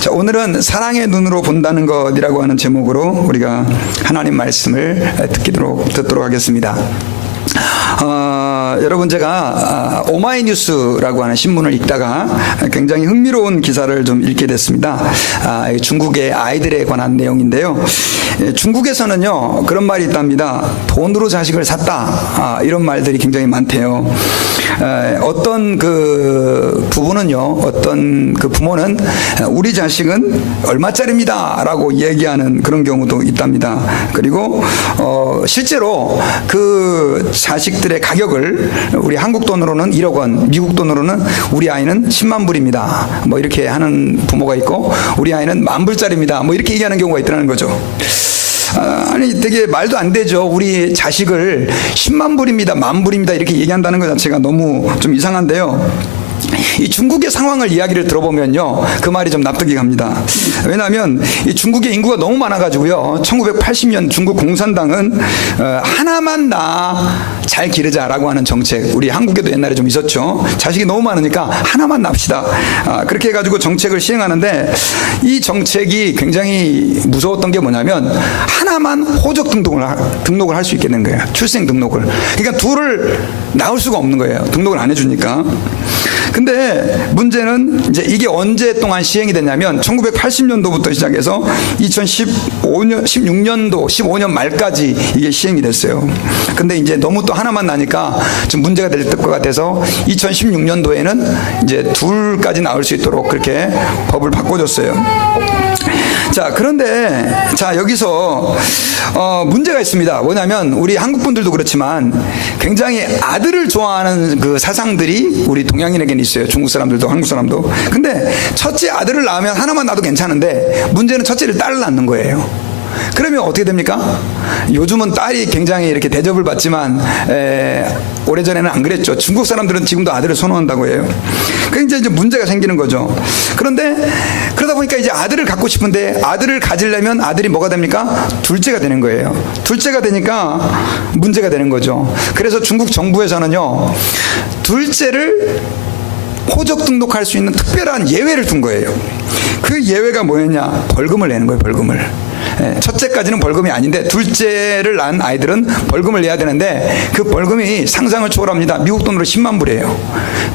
자, 오늘은 사랑의 눈으로 본다는 것이라고 하는 제목으로 우리가 하나님 말씀을 듣도록 하겠습니다. 여러분, 제가 오마이뉴스라고 하는 신문을 읽다가 굉장히 흥미로운 기사를 좀 읽게 됐습니다. 중국의 아이들에 관한 내용인데요. 중국에서는요, 그런 말이 있답니다. 돈으로 자식을 샀다, 이런 말들이 굉장히 많대요. 어떤 그 부부는요, 어떤 그 부모는 우리 자식은 얼마짜리입니다 라고 얘기하는 그런 경우도 있답니다. 그리고 실제로 그 자식들의 가격을 우리 한국 돈으로는 1억 원, 미국 돈으로는 우리 아이는 10만 불입니다, 뭐 이렇게 하는 부모가 있고, 우리 아이는 10,000불짜리입니다, 뭐 이렇게 얘기하는 경우가 있다는 거죠. 아니, 되게 말도 안 되죠. 우리 자식을 10만 불입니다, 10,000불입니다 이렇게 얘기한다는 것 자체가 너무 좀 이상한데요. 이 중국의 상황을 이야기를 들어보면요, 그 말이 좀 납득이 갑니다. 왜냐하면 이 중국의 인구가 너무 많아가지고요, 1980년 중국 공산당은 하나만 잘 기르자라고 하는 정책, 우리 한국에도 옛날에 좀 있었죠. 자식이 너무 많으니까 하나만 납시다, 그렇게 해가지고 정책을 시행하는데, 이 정책이 굉장히 무서웠던 게 뭐냐면 하나만 호적 등록을 할 수 있게 된 거예요. 출생 등록을. 그러니까 둘을 낳을 수가 없는 거예요, 등록을 안 해주니까. 근데 문제는 이제 이게 언제 동안 시행이 됐냐면 1980년도부터 시작해서 2016년도 15년 말까지 이게 시행이 됐어요. 근데 이제 너무 또 하나만 나니까 좀 문제가 될 것 같아서 2016년도에는 이제 둘까지 나올 수 있도록 그렇게 법을 바꿔줬어요. 자, 그런데 자, 여기서 문제가 있습니다. 뭐냐면 우리 한국 분들도 그렇지만 굉장히 아들을 좋아하는 그 사상들이 우리 동양인에게는 있어요. 중국 사람들도 한국 사람도. 근데 첫째 아들을 낳으면 하나만 낳아도 괜찮은데 문제는 첫째를 딸을 낳는 거예요. 그러면 어떻게 됩니까? 요즘은 딸이 굉장히 이렇게 대접을 받지만 오래전에는 안 그랬죠. 중국 사람들은 지금도 아들을 선호한다고 해요. 그러니까 이제 문제가 생기는 거죠. 그런데 그러다 보니까 이제 아들을 갖고 싶은데 아들을 가지려면 아들이 뭐가 됩니까? 둘째가 되는 거예요. 둘째가 되니까 문제가 되는 거죠. 그래서 중국 정부에서는요, 둘째를 호적 등록할 수 있는 특별한 예외를 둔 거예요. 그 예외가 뭐였냐? 벌금을 내는 거예요, 벌금을. 첫째까지는 벌금이 아닌데 둘째를 낳은 아이들은 벌금을 내야 되는데 그 벌금이 상상을 초월합니다. 미국 돈으로 10만 불이에요.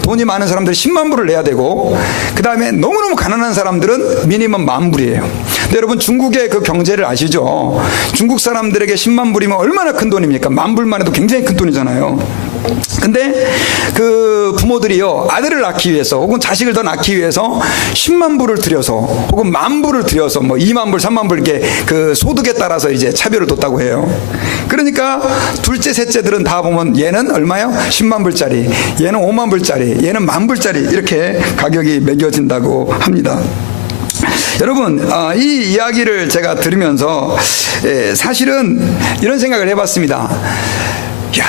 돈이 많은 사람들은 10만 불을 내야 되고, 그 다음에 너무너무 가난한 사람들은 미니멈 10,000불이에요. 근데 여러분, 중국의 그 경제를 아시죠? 중국 사람들에게 10만 불이면 얼마나 큰 돈입니까? 10,000불만 해도 굉장히 큰 돈이잖아요. 근데 그 부모들이요, 아들을 낳기 위해서 혹은 자식을 더 낳기 위해서 10만 불을 들여서 혹은 10,000불을 들여서 뭐 2만 불, 3만 불 이렇게 그 소득에 따라서 이제 차별을 뒀다고 해요. 그러니까 둘째, 셋째들은 다 보면 얘는 얼마요? 10만 불짜리, 얘는 5만 불짜리, 얘는 10,000불짜리 이렇게 가격이 매겨진다고 합니다. 여러분, 이 이야기를 제가 들으면서 사실은 이런 생각을 해봤습니다. 야,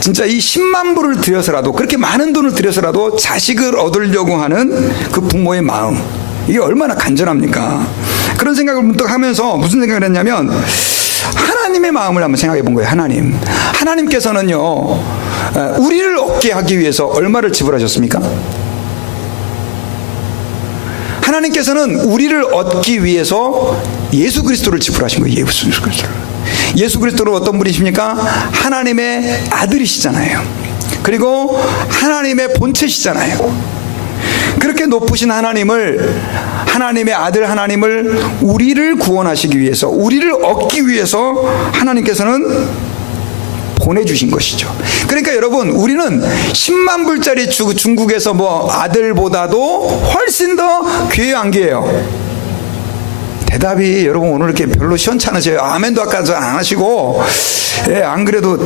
진짜 이 10만 불을 들여서라도, 그렇게 많은 돈을 들여서라도 자식을 얻으려고 하는 그 부모의 마음, 이게 얼마나 간절합니까? 그런 생각을 문득 하면서 무슨 생각을 했냐면 하나님의 마음을 한번 생각해 본 거예요. 하나님께서는요, 우리를 얻게 하기 위해서 얼마를 지불하셨습니까? 하나님께서는 우리를 얻기 위해서 예수 그리스도를 지불하신 거예요. 예수 그리스도는 어떤 분이십니까? 하나님의 아들이시잖아요. 그리고 하나님의 본체시잖아요. 그렇게 높으신 하나님의 아들 하나님을 우리를 구원하시기 위해서, 우리를 얻기 위해서 하나님께서는 보내주신 것이죠. 그러니까 여러분, 우리는 10만 불짜리 중국에서 뭐 아들보다도 훨씬 더 귀해요, 안 귀해요? 대답이 여러분 오늘 이렇게 별로 시원찮으세요. 아멘도 아까 안 하시고, 안 그래도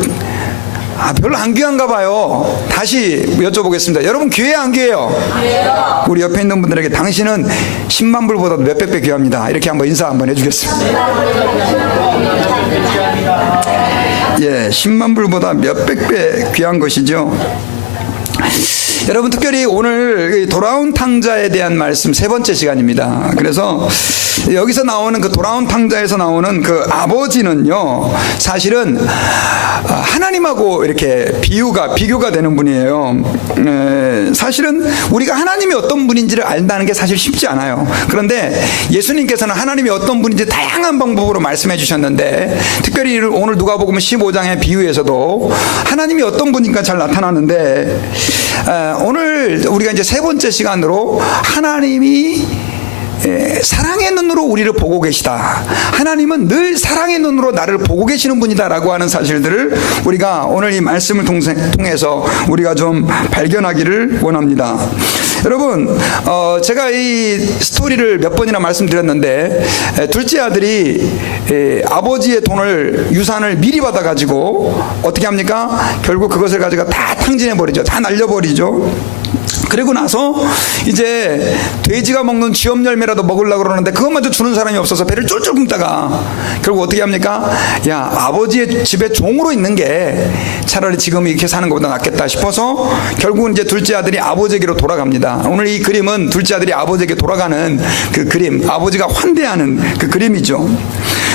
별로 안 귀한가 봐요. 다시 여쭤보겠습니다. 여러분, 귀해요, 안 귀해요? 귀해요. 우리 옆에 있는 분들에게 당신은 10만 불보다도 몇백 배 귀합니다, 이렇게 한번 인사 한번 해주겠습니다. 예, 10만 불보다 몇백 배 귀한 것이죠. 여러분, 특별히 오늘 돌아온 탕자에 대한 말씀 세 번째 시간입니다. 그래서 여기서 나오는 그 돌아온 탕자에서 나오는 그 아버지는요, 사실은 하나님하고 이렇게 비교가 되는 분이에요. 사실은 우리가 하나님이 어떤 분인지를 안다는 게 사실 쉽지 않아요. 그런데 예수님께서는 하나님이 어떤 분인지 다양한 방법으로 말씀해 주셨는데, 특별히 오늘 누가복음 15장의 비유에서도 하나님이 어떤 분인가 잘 나타나는데, 오늘 우리가 이제 세 번째 시간으로 하나님이 사랑의 눈으로 우리를 보고 계시다, 하나님은 늘 사랑의 눈으로 나를 보고 계시는 분이다라고 하는 사실들을 우리가 오늘 이 말씀을 통해서 우리가 좀 발견하기를 원합니다. 여러분, 제가 이 스토리를 몇 번이나 말씀드렸는데, 둘째 아들이 아버지의 유산을 미리 받아가지고 어떻게 합니까? 결국 그것을 가지고 다 탕진해버리죠. 다 날려버리죠. 그리고 나서 이제 돼지가 먹는 쥐엄 열매라도 먹으려고 그러는데 그것마저 주는 사람이 없어서 배를 쫄쫄 굶다가 결국 어떻게 합니까? 야, 아버지의 집에 종으로 있는 게 차라리 지금 이렇게 사는 것보다 낫겠다 싶어서 결국은 이제 둘째 아들이 아버지에게로 돌아갑니다. 오늘 이 그림은 둘째 아들이 아버지에게 돌아가는 그 그림, 아버지가 환대하는 그 그림이죠.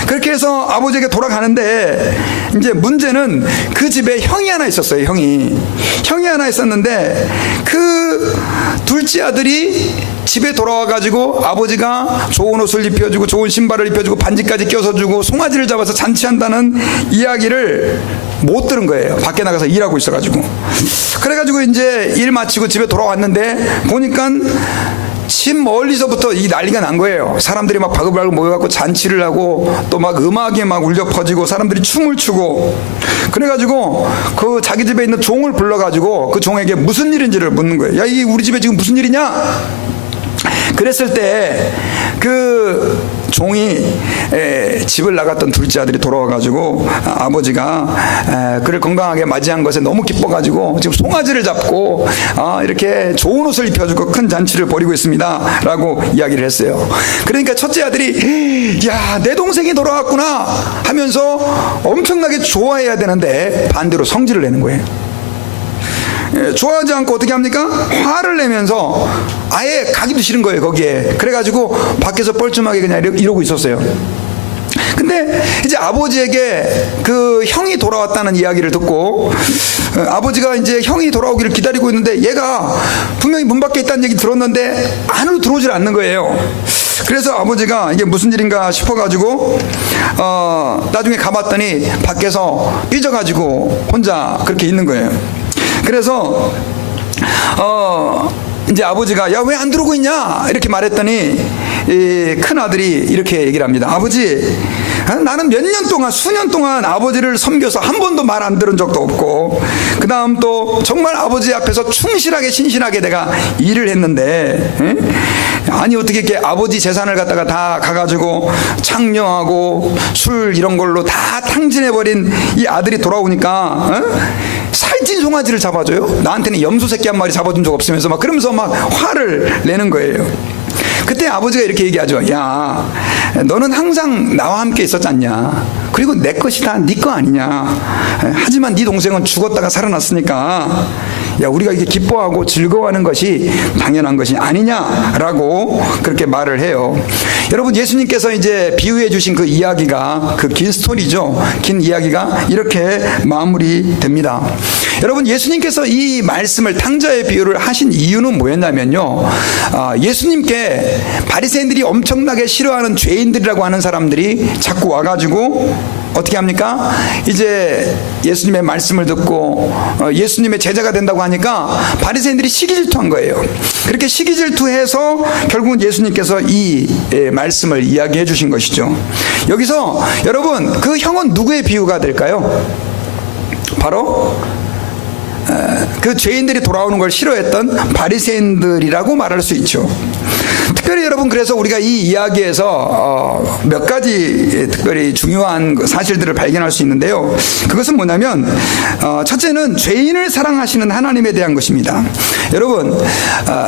그렇게 해서 아버지에게 돌아가는데, 이제 문제는 그 집에 형이 하나 있었어요. 형이 하나 있었는데, 그 둘째 아들이 집에 돌아와가지고 아버지가 좋은 옷을 입혀주고 좋은 신발을 입혀주고 반지까지 껴서주고 송아지를 잡아서 잔치한다는 이야기를 못 들은 거예요. 밖에 나가서 일하고 있어가지고. 그래가지고 이제 일 마치고 집에 돌아왔는데 보니까 집 멀리서부터 이 난리가 난 거예요. 사람들이 막 바글바글 모여갖고 잔치를 하고 또 막 음악이 막 울려 퍼지고 사람들이 춤을 추고, 그래가지고 그 자기 집에 있는 종을 불러가지고 그 종에게 무슨 일인지를 묻는 거예요. 야, 이게 우리 집에 지금 무슨 일이냐? 그랬을 때 그 종이 집을 나갔던 둘째 아들이 돌아와가지고 아버지가 그를 건강하게 맞이한 것에 너무 기뻐가지고 지금 송아지를 잡고 이렇게 좋은 옷을 입혀주고 큰 잔치를 벌이고 있습니다 라고 이야기를 했어요. 그러니까 첫째 아들이 야, 내 동생이 돌아왔구나 하면서 엄청나게 좋아해야 되는데 반대로 성질을 내는 거예요. 좋아하지 않고 어떻게 합니까? 화를 내면서 아예 가기도 싫은 거예요, 거기에. 그래가지고 밖에서 뻘쭘하게 그냥 이러고 있었어요. 근데 이제 아버지에게 그 형이 돌아왔다는 이야기를 듣고 아버지가 이제 형이 돌아오기를 기다리고 있는데 얘가 분명히 문 밖에 있다는 얘기 들었는데 안으로 들어오질 않는 거예요. 그래서 아버지가 이게 무슨 일인가 싶어가지고 나중에 가봤더니 밖에서 삐져가지고 혼자 그렇게 있는 거예요. 그래서 이제 아버지가 야, 왜 안 들어오고 있냐 이렇게 말했더니 이 큰 아들이 이렇게 얘기를 합니다. 아버지, 나는 몇 년 동안 수년 동안 아버지를 섬겨서 한 번도 말 안 들은 적도 없고, 그 다음 또 정말 아버지 앞에서 충실하게 신실하게 내가 일을 했는데 아니 어떻게 이렇게 아버지 재산을 갖다가 다 가가지고 창녀하고 술 이런 걸로 다 탕진해버린 이 아들이 돌아오니까 살찐 송아지를 잡아줘요? 나한테는 염소 새끼 한 마리 잡아준 적 없으면서 막 그러면서 막 화를 내는 거예요. 그때 아버지가 이렇게 얘기하죠. 야, 너는 항상 나와 함께 있었지 않냐? 그리고 내 것이 다 네 거 아니냐? 하지만 네 동생은 죽었다가 살아났으니까 야, 우리가 이게 기뻐하고 즐거워하는 것이 당연한 것이 아니냐라고 그렇게 말을 해요. 여러분, 예수님께서 이제 비유해 주신 그 이야기가, 그 긴 스토리죠. 긴 이야기가 이렇게 마무리됩니다. 여러분, 예수님께서 이 말씀을, 탕자의 비유를 하신 이유는 뭐였냐면요, 예수님께 바리새인들이 엄청나게 싫어하는 죄인들이라고 하는 사람들이 자꾸 와가지고 어떻게 합니까? 이제 예수님의 말씀을 듣고 예수님의 제자가 된다고 하니까 바리새인들이 시기질투한 거예요. 그렇게 시기질투해서 결국은 예수님께서 이 말씀을 이야기해 주신 것이죠. 여기서 여러분, 그 형은 누구의 비유가 될까요? 바로 그 죄인들이 돌아오는 걸 싫어했던 바리새인들이라고 말할 수 있죠. 특별히 여러분, 그래서 우리가 이 이야기에서 몇 가지 특별히 중요한 사실들을 발견할 수 있는데요. 그것은 뭐냐면 첫째는 죄인을 사랑하시는 하나님에 대한 것입니다. 여러분,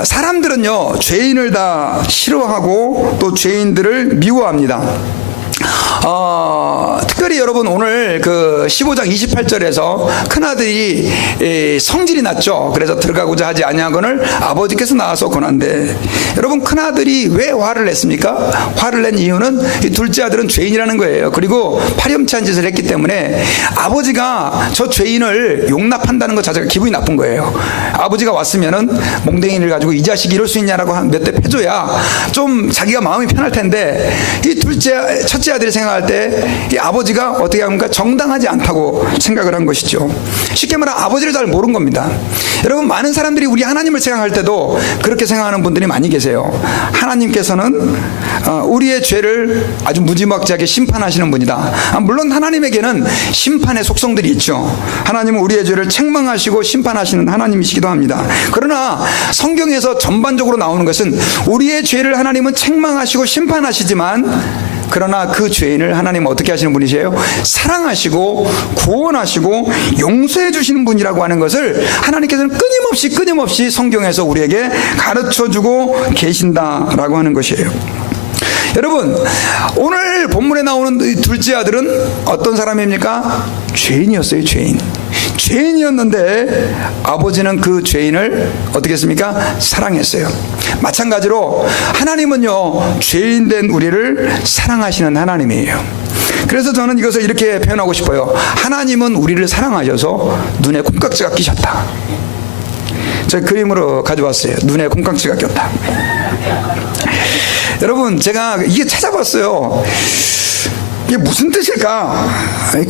사람들은요 죄인을 다 싫어하고 또 죄인들을 미워합니다. 특별히 여러분 오늘 그 15장 28절에서 큰아들이 성질이 났죠. 그래서 들어가고자 하지 아니하거늘 아버지께서 나와서 권한대. 여러분 큰아들이 왜 화를 냈습니까? 화를 낸 이유는 이 둘째 아들은 죄인이라는 거예요. 그리고 파렴치한 짓을 했기 때문에 아버지가 저 죄인을 용납한다는 것 자체가 기분이 나쁜 거예요. 아버지가 왔으면은 몽댕이를 가지고 이 자식이 이럴 수 있냐라고 몇 대 패줘야 좀 자기가 마음이 편할 텐데, 이 첫째 아들이 생각할 때 이 아버지가 어떻게 합니까? 정당하지 않다고 생각을 한 것이죠. 쉽게 말하면 아버지를 잘 모르는 겁니다. 여러분 많은 사람들이 우리 하나님을 생각할 때도 그렇게 생각하는 분들이 많이 계세요. 하나님께서는 우리의 죄를 아주 무지막지하게 심판하시는 분이다. 물론 하나님에게는 심판의 속성들이 있죠. 하나님은 우리의 죄를 책망하시고 심판하시는 하나님이시기도 합니다. 그러나 성경에서 전반적으로 나오는 것은 우리의 죄를 하나님은 책망하시고 심판하시지만, 그러나 그 죄인을 하나님은 어떻게 하시는 분이세요? 사랑하시고 구원하시고 용서해 주시는 분이라고 하는 것을 하나님께서는 끊임없이 성경에서 우리에게 가르쳐주고 계신다라고 하는 것이에요. 여러분 오늘 본문에 나오는 둘째 아들은 어떤 사람입니까? 죄인이었어요. 죄인이었는데 아버지는 그 죄인을 어떻게 했습니까? 사랑했어요. 마찬가지로 하나님은요 죄인된 우리를 사랑하시는 하나님이에요. 그래서 저는 이것을 이렇게 표현하고 싶어요. 하나님은 우리를 사랑하셔서 눈에 콩깍지가 끼셨다. 제가 그림으로 가져왔어요. 눈에 콩깍지가 꼈다. 여러분 제가 이게 찾아봤어요. 이게 무슨 뜻일까?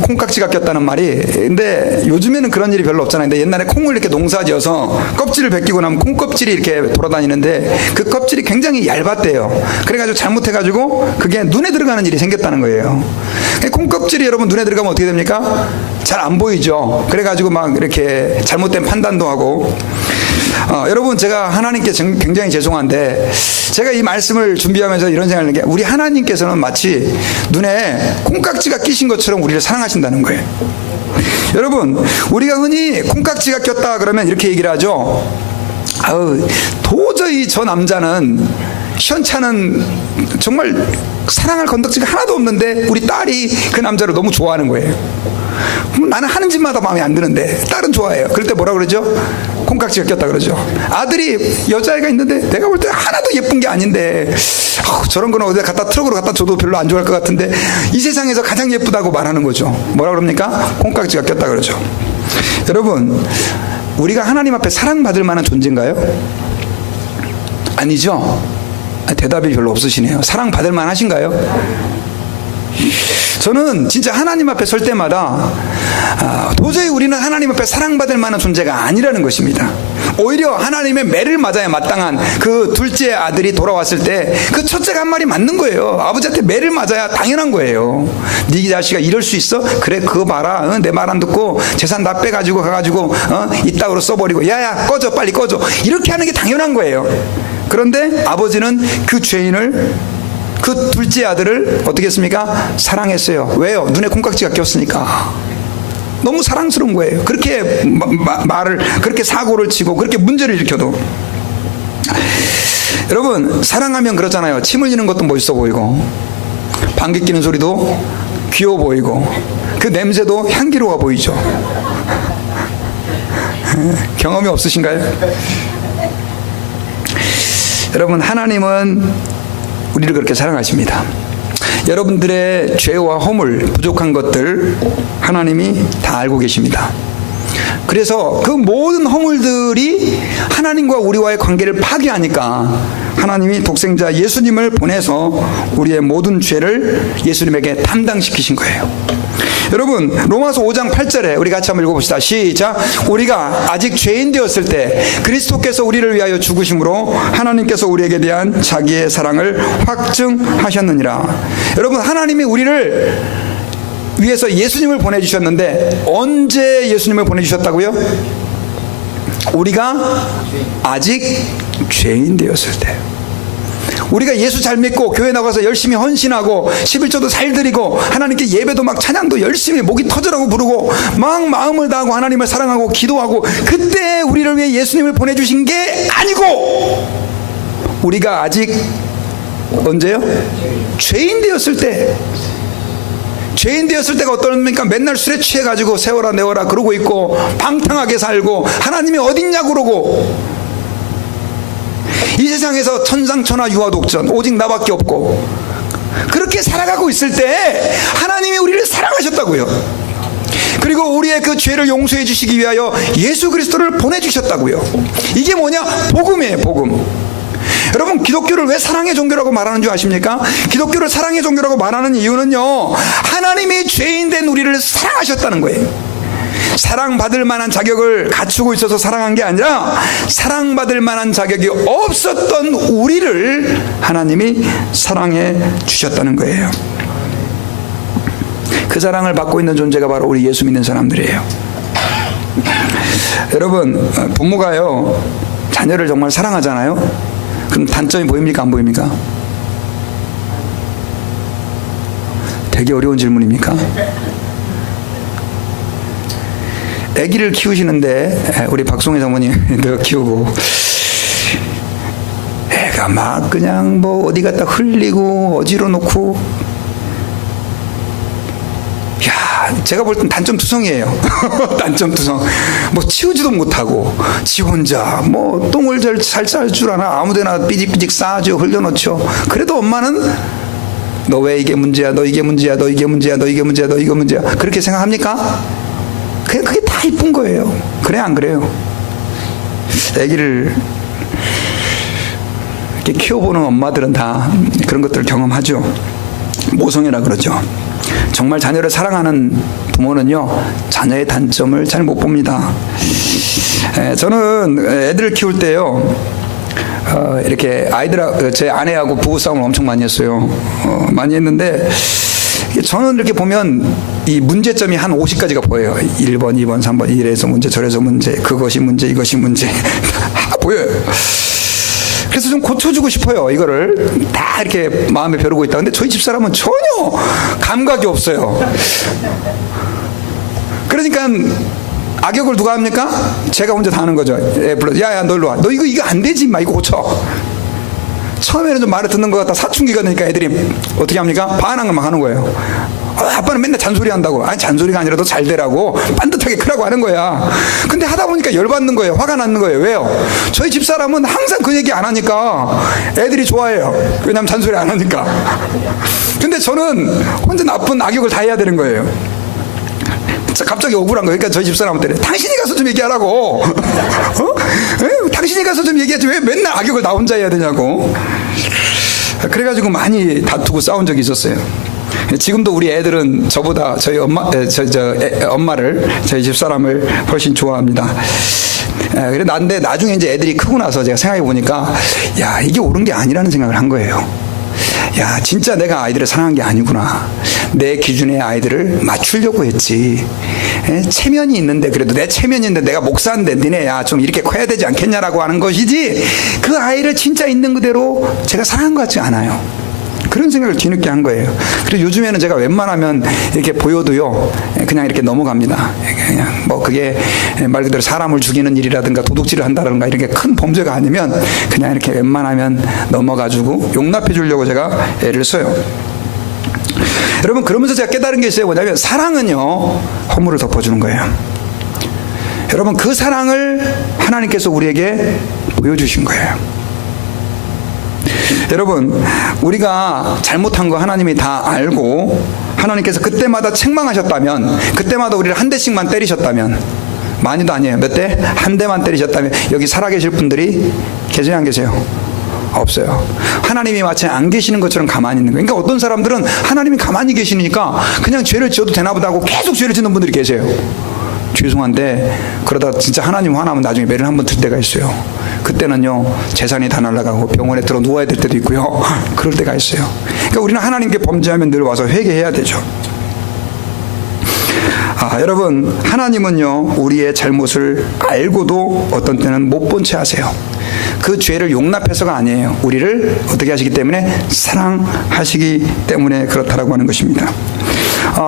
콩깍지가 꼈다는 말이. 근데 요즘에는 그런 일이 별로 없잖아요. 근데 옛날에 콩을 이렇게 농사지어서 kov질을 벗기고 나면 콩껍질이 이렇게 돌아다니는데 그 껍질이 굉장히 얇았대요. 그래가지고 잘못해가지고 그게 눈에 들어가는 일이 생겼다는 거예요. 콩껍질이 여러분 눈에 들어가면 어떻게 됩니까? 잘 안 보이죠. 그래가지고 막 이렇게 잘못된 판단도 하고. 여러분 제가 하나님께 굉장히 죄송한데, 제가 이 말씀을 준비하면서 이런 생각을 하는 게, 우리 하나님께서는 마치 눈에 콩깍지가 끼신 것처럼 우리를 사랑하신다는 거예요. 여러분 우리가 흔히 콩깍지가 꼈다 그러면 이렇게 얘기를 하죠. 도저히 저 남자는 시원찮은 정말 사랑할 건덕지가 하나도 없는데 우리 딸이 그 남자를 너무 좋아하는 거예요. 나는 하는 짓마다 마음에 안 드는데 딸은 좋아해요. 그럴 때 뭐라 그러죠? 콩깍지가 꼈다 그러죠. 아들이 여자애가 있는데 내가 볼 때 하나도 예쁜 게 아닌데 저런 거는 어디다 갖다 트럭으로 갖다 줘도 별로 안 좋아할 것 같은데 이 세상에서 가장 예쁘다고 말하는 거죠. 뭐라 그럽니까? 콩깍지가 꼈다 그러죠. 여러분 우리가 하나님 앞에 사랑받을 만한 존재인가요? 아니죠. 대답이 별로 없으시네요. 사랑받을 만하신가요? 저는 진짜 하나님 앞에 설 때마다 도저히 우리는 하나님 앞에 사랑받을 만한 존재가 아니라는 것입니다. 오히려 하나님의 매를 맞아야 마땅한 그 둘째 아들이 돌아왔을 때 그 첫째가 한 말이 맞는 거예요. 아버지한테 매를 맞아야 당연한 거예요. 네 자식아 이럴 수 있어? 그래 그거 봐라. 내 말 안 듣고 재산 다 빼가지고 가가지고 이따구로 써버리고 야야 꺼져 빨리 꺼져. 이렇게 하는 게 당연한 거예요. 그런데 아버지는 그 죄인을, 그 둘째 아들을 어떻게 했습니까? 사랑했어요. 왜요? 눈에 콩깍지가 꼈으니까. 너무 사랑스러운 거예요. 그렇게 말을, 그렇게 사고를 치고 그렇게 문제를 일으켜도. 여러분 사랑하면 그렇잖아요. 침 흘리는 것도 멋있어 보이고 방귀 뀌는 소리도 귀여워 보이고 그 냄새도 향기로워 보이죠. 경험이 없으신가요? 여러분 하나님은 우리를 그렇게 사랑하십니다. 여러분들의 죄와 허물, 부족한 것들 하나님이 다 알고 계십니다. 그래서 그 모든 허물들이 하나님과 우리와의 관계를 파괴하니까 하나님이 독생자 예수님을 보내서 우리의 모든 죄를 예수님에게 담당시키신 거예요. 여러분 로마서 5장 8절에 우리 같이 한번 읽어봅시다. 시작. 우리가 아직 죄인 되었을 때 그리스도께서 우리를 위하여 죽으심으로 하나님께서 우리에게 대한 자기의 사랑을 확증하셨느니라. 여러분 하나님이 우리를 위해서 예수님을 보내주셨는데 언제 예수님을 보내주셨다고요? 우리가 아직 죄인 되었을 때. 우리가 예수 잘 믿고 교회 나가서 열심히 헌신하고 11조도 잘 드리고 하나님께 예배도 막 찬양도 열심히 목이 터져라고 부르고 막 마음을 다하고 하나님을 사랑하고 기도하고, 그때 우리를 위해 예수님을 보내주신 게 아니고 우리가 아직 언제요? 죄인 되었을 때. 죄인 되었을 때가 어떻습니까? 맨날 술에 취해가지고 세워라 내워라 그러고 있고 방탕하게 살고 하나님이 어딨냐 그러고 이 세상에서 천상천하 유아독전 오직 나밖에 없고 그렇게 살아가고 있을 때 하나님이 우리를 사랑하셨다고요. 그리고 우리의 그 죄를 용서해 주시기 위하여 예수 그리스도를 보내주셨다고요. 이게 뭐냐? 복음이에요. 복음. 여러분, 기독교를 왜 사랑의 종교라고 말하는 줄 아십니까? 기독교를 사랑의 종교라고 말하는 이유는요, 하나님이 죄인 된 우리를 사랑하셨다는 거예요. 사랑받을 만한 자격을 갖추고 있어서 사랑한 게 아니라 사랑받을 만한 자격이 없었던 우리를 하나님이 사랑해 주셨다는 거예요. 그 사랑을 받고 있는 존재가 바로 우리 예수 믿는 사람들이에요. 여러분, 부모가요 자녀를 정말 사랑하잖아요. 그럼 단점이 보입니까? 안 보입니까? 되게 어려운 질문입니까? 아기를 키우시는데 우리 박송희 사모님도 키우고 애가 막 그냥 뭐 어디 갔다 흘리고 어지러 놓고, 야, 제가 볼 땐 단점 투성이에요. 단점 투성. 뭐 치우지도 못하고 지 혼자 뭐 똥을 잘 쌀 줄 아나 아무데나 삐직삐직 싸죠. 흘려놓죠. 그래도 엄마는 너 왜 이게 문제야, 너 이게 문제야, 너 이게 문제야, 너 이게 문제야, 너 이게 문제야, 그렇게 생각합니까? 그게 다 이쁜 거예요. 그래 안 그래요? 아기를 이렇게 키워보는 엄마들은 다 그런 것들을 경험하죠. 모성애라 그러죠. 정말 자녀를 사랑하는 부모는요, 자녀의 단점을 잘 못 봅니다. 저는 애들을 키울 때요, 이렇게 제 아내하고 부부싸움을 엄청 많이 했어요. 많이 했는데 저는 이렇게 보면 이 문제점이 한 50가지가 보여요. 1번, 2번, 3번, 이래서 문제, 저래서 문제, 그것이 문제, 이것이 문제 다 보여요. 그래서 좀 고쳐주고 싶어요. 이거를 다 이렇게 마음에 벼르고 있다. 근데 저희 집사람은 전혀 감각이 없어요. 그러니까 악역을 누가 합니까? 제가 혼자 다 하는 거죠. 야야 너 일로 와. 너 이거 안 되지 마. 이거 고쳐. 처음에는 좀 말을 듣는 것 같다 사춘기가 되니까 애들이 어떻게 합니까? 반항을 막 하는 거예요. 아빠는 맨날 잔소리 한다고. 아니 잔소리가 아니라도 잘 되라고 반듯하게 크라고 하는 거야. 근데 하다 보니까 열받는 거예요. 화가 나는 거예요. 왜요? 저희 집사람은 항상 그 얘기 안 하니까 애들이 좋아해요. 왜냐면 잔소리 안 하니까. 근데 저는 혼자 나쁜 악역을 다 해야 되는 거예요. 갑자기 억울한 거예요. 그러니까 저희 집사람한테 당신이 가서 좀 얘기하라고. 당신이 가서 좀 얘기하지 왜 맨날 악역을 나 혼자 해야 되냐고. 그래가지고 많이 다투고 싸운 적이 있었어요. 지금도 우리 애들은 저보다 저희 엄마를, 저희 집사람을 훨씬 좋아합니다. 그런데 나중에 이제 애들이 크고 나서 제가 생각해 보니까, 야, 이게 옳은 게 아니라는 생각을 한 거예요. 야, 진짜 내가 아이들을 사랑한 게 아니구나. 내 기준의 아이들을 맞추려고 했지. 체면이 있는데, 그래도 내 체면이 있는데 내가 목사인데 니네 야 좀 이렇게 커야 되지 않겠냐라고 하는 것이지, 그 아이를 진짜 있는 그대로 제가 사랑한 것 같지 않아요. 그런 생각을 뒤늦게 한 거예요. 그래서 요즘에는 제가 웬만하면 이렇게 보여도요, 그냥 이렇게 넘어갑니다. 그냥 뭐 그게 말 그대로 사람을 죽이는 일이라든가 도둑질을 한다든가 이렇게 큰 범죄가 아니면 그냥 이렇게 웬만하면 넘어가지고 용납해 주려고 제가 애를 써요. 여러분, 그러면서 제가 깨달은 게 있어요. 뭐냐면 사랑은요, 허물을 덮어주는 거예요. 여러분, 그 사랑을 하나님께서 우리에게 보여주신 거예요. 여러분, 우리가 잘못한 거 하나님이 다 알고 하나님께서 그때마다 책망하셨다면, 그때마다 우리를 한 대씩만 때리셨다면, 많이도 아니에요. 몇 대? 한 대만 때리셨다면 여기 살아계실 분들이 계세요, 안 계세요? 없어요. 하나님이 마치 안 계시는 것처럼 가만히 있는 거예요. 그러니까 어떤 사람들은 하나님이 가만히 계시니까 그냥 죄를 지어도 되나 보다 하고 계속 죄를 짓는 분들이 계세요. 죄송한데 그러다 진짜 하나님 화나면 나중에 매를 한번 들 때가 있어요. 그때는요, 재산이 다 날아가고 병원에 들어 누워야 될 때도 있고요. 그럴 때가 있어요. 그러니까 우리는 하나님께 범죄하면 늘 와서 회개해야 되죠. 여러분, 하나님은요, 우리의 잘못을 알고도 어떤 때는 못 본 채 하세요. 그 죄를 용납해서가 아니에요. 우리를 어떻게 하시기 때문에? 사랑하시기 때문에 그렇다라고 하는 것입니다.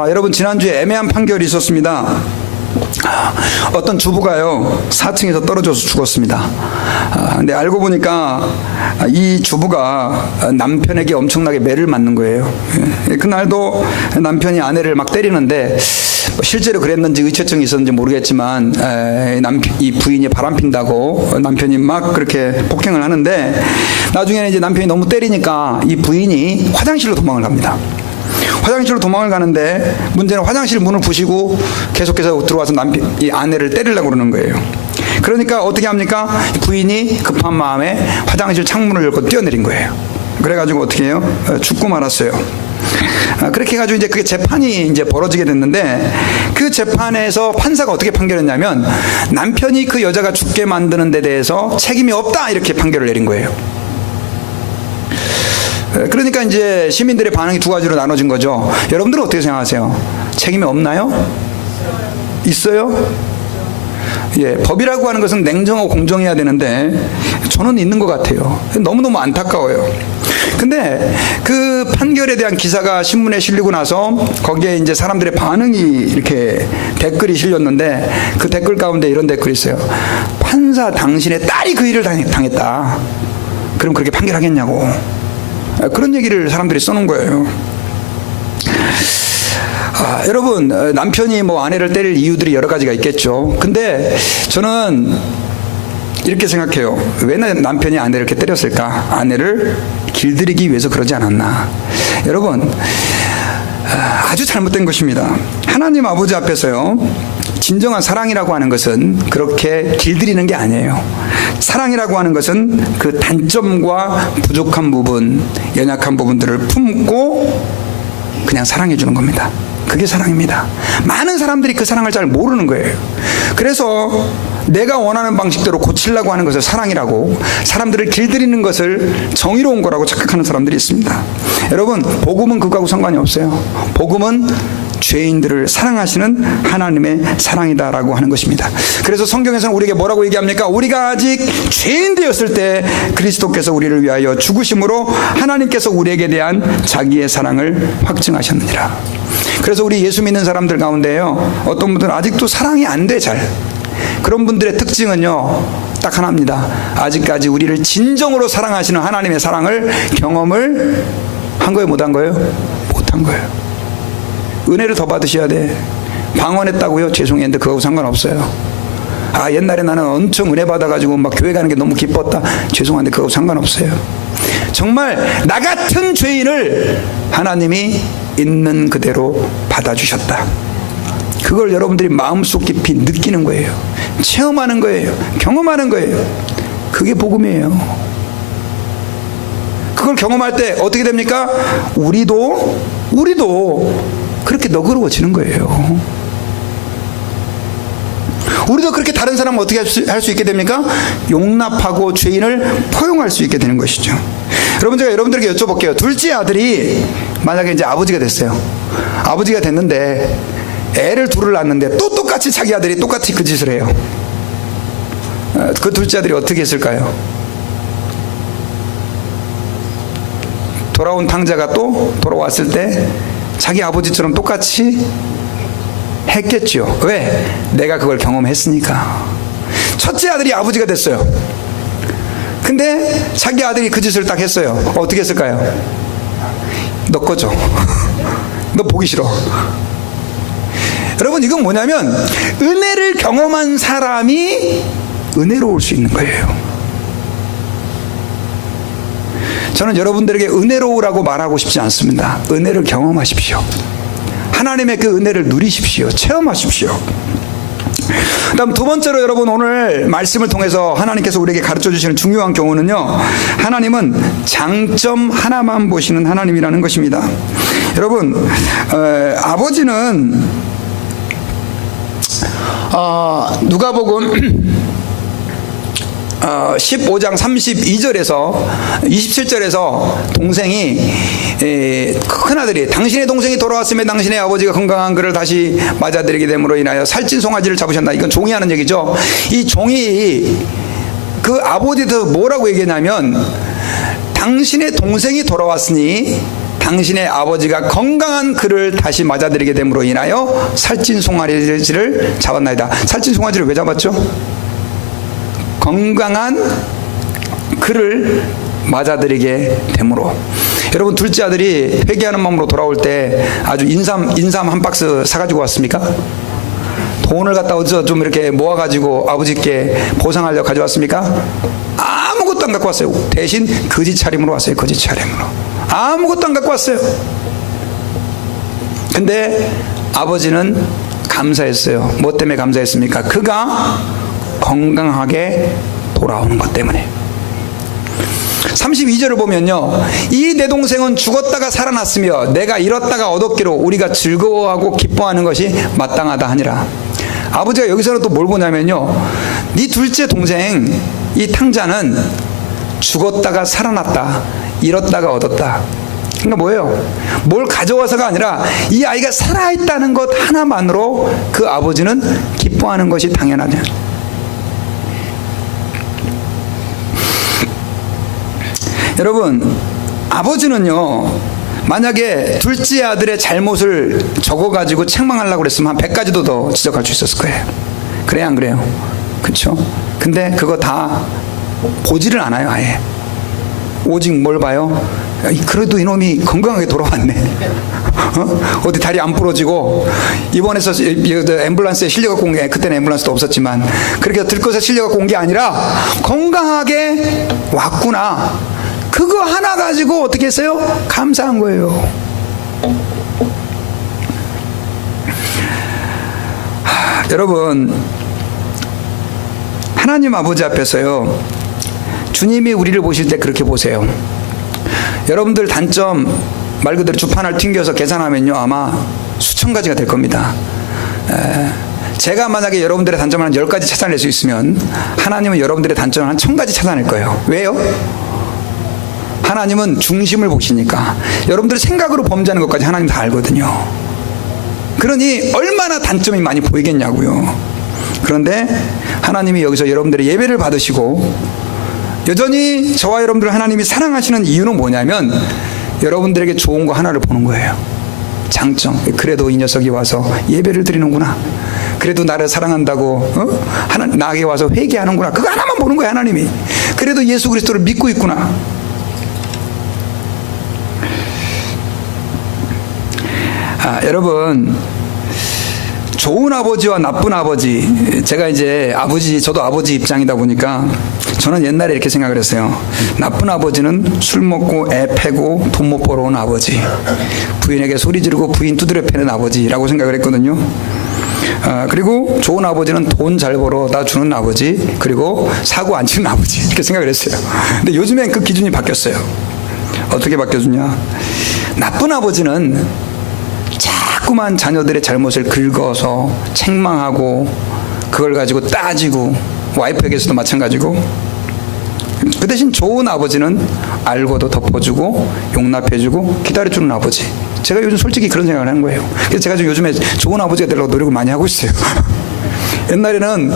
여러분, 지난주에 애매한 판결이 있었습니다. 어떤 주부가요 4층에서 떨어져서 죽었습니다. 근데 알고 보니까 이 주부가 남편에게 엄청나게 매를 맞는 거예요. 그날도 남편이 아내를 막 때리는데 실제로 그랬는지 의처증이 있었는지 모르겠지만 이 부인이 바람핀다고 남편이 막 그렇게 폭행을 하는데 나중에는 이제 남편이 너무 때리니까 이 부인이 화장실로 도망을 갑니다. 화장실로 도망을 가는데 문제는 화장실 문을 부시고 계속해서 들어와서 이 아내를 때리려고 그러는 거예요. 그러니까 어떻게 합니까? 부인이 급한 마음에 화장실 창문을 열고 뛰어내린 거예요. 그래가지고 어떻게 해요? 죽고 말았어요. 그렇게 해가지고 이제 그게 재판이 이제 벌어지게 됐는데 그 재판에서 판사가 어떻게 판결했냐면 남편이 그 여자가 죽게 만드는 데 대해서 책임이 없다 이렇게 판결을 내린 거예요. 그러니까 이제 시민들의 반응이 두 가지로 나눠진 거죠. 여러분들은 어떻게 생각하세요? 책임이 없나요? 있어요? 예, 법이라고 하는 것은 냉정하고 공정해야 되는데 저는 있는 것 같아요. 너무너무 안타까워요. 근데 그 판결에 대한 기사가 신문에 실리고 나서 거기에 이제 사람들의 반응이 이렇게 댓글이 실렸는데 그 댓글 가운데 이런 댓글이 있어요. 판사 당신의 딸이 그 일을 당했다. 그럼 그렇게 판결하겠냐고. 그런 얘기를 사람들이 써놓은 거예요. 여러분 남편이 뭐 아내를 때릴 이유들이 여러 가지가 있겠죠. 근데 저는 이렇게 생각해요. 왜 남편이 아내를 이렇게 때렸을까? 아내를 길들이기 위해서 그러지 않았나. 여러분 아주 잘못된 것입니다. 하나님 아버지 앞에서요 진정한 사랑이라고 하는 것은 그렇게 길들이는 게 아니에요. 사랑이라고 하는 것은 그 단점과 부족한 부분, 연약한 부분들을 품고 그냥 사랑해 주는 겁니다. 그게 사랑입니다. 많은 사람들이 그 사랑을 잘 모르는 거예요. 그래서 내가 원하는 방식대로 고치려고 하는 것을 사랑이라고, 사람들을 길들이는 것을 정의로운 거라고 착각하는 사람들이 있습니다. 여러분, 복음은 그거하고 상관이 없어요. 복음은 죄인들을 사랑하시는 하나님의 사랑이다라고 하는 것입니다. 그래서 성경에서는 우리에게 뭐라고 얘기합니까? 우리가 아직 죄인 되었을 때 그리스도께서 우리를 위하여 죽으심으로 하나님께서 우리에게 대한 자기의 사랑을 확증하셨느니라. 그래서 우리 예수 믿는 사람들 가운데요, 어떤 분들은 아직도 사랑이 안 돼, 잘. 그런 분들의 특징은요, 딱 하나입니다. 아직까지 우리를 진정으로 사랑하시는 하나님의 사랑을 경험을 한 거예요, 못 한 거예요? 못 한 거예요. 은혜를 더 받으셔야 돼. 방언했다고요? 죄송했는데 그거하고 상관없어요. 옛날에 나는 엄청 은혜 받아가지고 막 교회 가는 게 너무 기뻤다. 죄송한데 그거하고 상관없어요. 정말 나 같은 죄인을 하나님이 있는 그대로 받아주셨다. 그걸 여러분들이 마음속 깊이 느끼는 거예요. 체험하는 거예요. 경험하는 거예요. 그게 복음이에요. 그걸 경험할 때 어떻게 됩니까? 우리도 그렇게 너그러워지는 거예요. 우리도 그렇게 다른 사람을 어떻게 할 수 있게 됩니까? 용납하고 죄인을 포용할 수 있게 되는 것이죠. 여러분, 제가 여러분들에게 여쭤볼게요. 둘째 아들이 만약에 이제 아버지가 됐어요. 아버지가 됐는데 애를 둘을 낳았는데 또 똑같이 자기 아들이 똑같이 그 짓을 해요. 그 둘째 아들이 어떻게 했을까요? 돌아온 탕자가 또 돌아왔을 때 자기 아버지처럼 똑같이 했겠죠. 왜? 내가 그걸 경험했으니까. 첫째 아들이 아버지가 됐어요. 근데 자기 아들이 그 짓을 딱 했어요. 어떻게 했을까요? 너 꺼져. 너 보기 싫어. 여러분, 이건 뭐냐면 은혜를 경험한 사람이 은혜로울 수 있는 거예요. 저는 여러분들에게 은혜로우라고 말하고 싶지 않습니다. 은혜를 경험하십시오. 하나님의 그 은혜를 누리십시오. 체험하십시오. 그다음 두 번째로 여러분, 오늘 말씀을 통해서 하나님께서 우리에게 가르쳐 주시는 중요한 경우는요, 하나님은 장점 하나만 보시는 하나님이라는 것입니다. 여러분, 아버지는 누가복음 15장 32절에서 27절에서 동생이, 큰아들이 당신의 동생이 돌아왔으면 당신의 아버지가 건강한 그를 다시 맞아들이게 됨으로 인하여 살찐 송아지를 잡으셨나. 이건 종이 하는 얘기죠. 이 종이 그 아버지도 뭐라고 얘기했냐면, 당신의 동생이 돌아왔으니 당신의 아버지가 건강한 그를 다시 맞아들이게 됨으로 인하여 살찐 송아지를 잡았나이다. 살찐 송아지를 왜 잡았죠? 건강한 그를 맞아들이게 됨으로. 여러분, 둘째 아들이 회개하는 마음으로 돌아올 때 아주 인삼 한 박스 사가지고 왔습니까? 돈을 갖다 어디서 좀 이렇게 모아가지고 아버지께 보상하려고 가져왔습니까? 아무것도 안 갖고 왔어요. 대신 거짓 차림으로 왔어요. 거짓 차림으로. 아무것도 안 갖고 왔어요. 근데 아버지는 감사했어요. 뭐 때문에 감사했습니까? 그가 건강하게 돌아오는 것 때문에. 32절을 보면요, 이 내 동생은 죽었다가 살아났으며 내가 잃었다가 얻었기로 우리가 즐거워하고 기뻐하는 것이 마땅하다 하니라. 아버지가 여기서는 또 뭘 보냐면요, 네 둘째 동생 이 탕자는 죽었다가 살아났다, 잃었다가 얻었다. 그러니까 뭐예요? 뭘 가져와서가 아니라 이 아이가 살아있다는 것 하나만으로 그 아버지는 기뻐하는 것이 당연하죠. 여러분, 아버지는요, 만약에 둘째 아들의 잘못을 적어가지고 책망하려고 그랬으면 한 100가지도 더 지적할 수 있었을 거예요. 그래요, 안 그래요? 그렇죠? 근데 그거 다 보지를 않아요, 아예. 오직 뭘 봐요? 그래도 이놈이 건강하게 돌아왔네. 어디 다리 안 부러지고 입원해서 앰뷸런스에 실려갖고 온 게, 그때는 앰뷸런스도 없었지만 그렇게 들것에 실려갖고 온 게 아니라 건강하게 왔구나. 그거 하나 가지고 어떻게 했어요? 감사한 거예요. 여러분, 하나님 아버지 앞에서요, 주님이 우리를 보실 때 그렇게 보세요. 여러분들 단점 말 그대로 주판을 튕겨서 계산하면요, 아마 수천 가지가 될 겁니다. 제가 만약에 여러분들의 단점을 한 10가지 찾아낼 수 있으면 하나님은 여러분들의 단점을 한 1000가지 찾아낼 거예요. 왜요? 하나님은 중심을 보시니까. 여러분들 생각으로 범죄하는 것까지 하나님 다 알거든요. 그러니 얼마나 단점이 많이 보이겠냐고요. 그런데 하나님이 여기서 여러분들의 예배를 받으시고 여전히 저와 여러분들을 하나님이 사랑하시는 이유는 뭐냐면 여러분들에게 좋은 거 하나를 보는 거예요. 장점. 그래도 이 녀석이 와서 예배를 드리는구나. 그래도 나를 사랑한다고 나에게 와서 회개하는구나. 그거 하나만 보는 거예요, 하나님이. 그래도 예수 그리스도를 믿고 있구나. 여러분, 좋은 아버지와 나쁜 아버지, 제가 이제 저도 아버지 입장이다 보니까 저는 옛날에 이렇게 생각을 했어요. 나쁜 아버지는 술 먹고 애 패고 돈 못 벌어온 아버지, 부인에게 소리 지르고 부인 두드려 패는 아버지라고 생각을 했거든요. 그리고 좋은 아버지는 돈 잘 벌어다 주는 아버지, 그리고 사고 안 치는 아버지, 이렇게 생각을 했어요. 근데 요즘엔 그 기준이 바뀌었어요. 어떻게 바뀌어주냐? 나쁜 아버지는 자꾸만 자녀들의 잘못을 긁어서 책망하고 그걸 가지고 따지고, 와이프에게서도 마찬가지고. 그 대신 좋은 아버지는 알고도 덮어주고 용납해주고 기다려주는 아버지. 제가 요즘 솔직히 그런 생각을 하는 거예요. 그래서 제가 지금 요즘에 좋은 아버지가 되려고 노력을 많이 하고 있어요. 옛날에는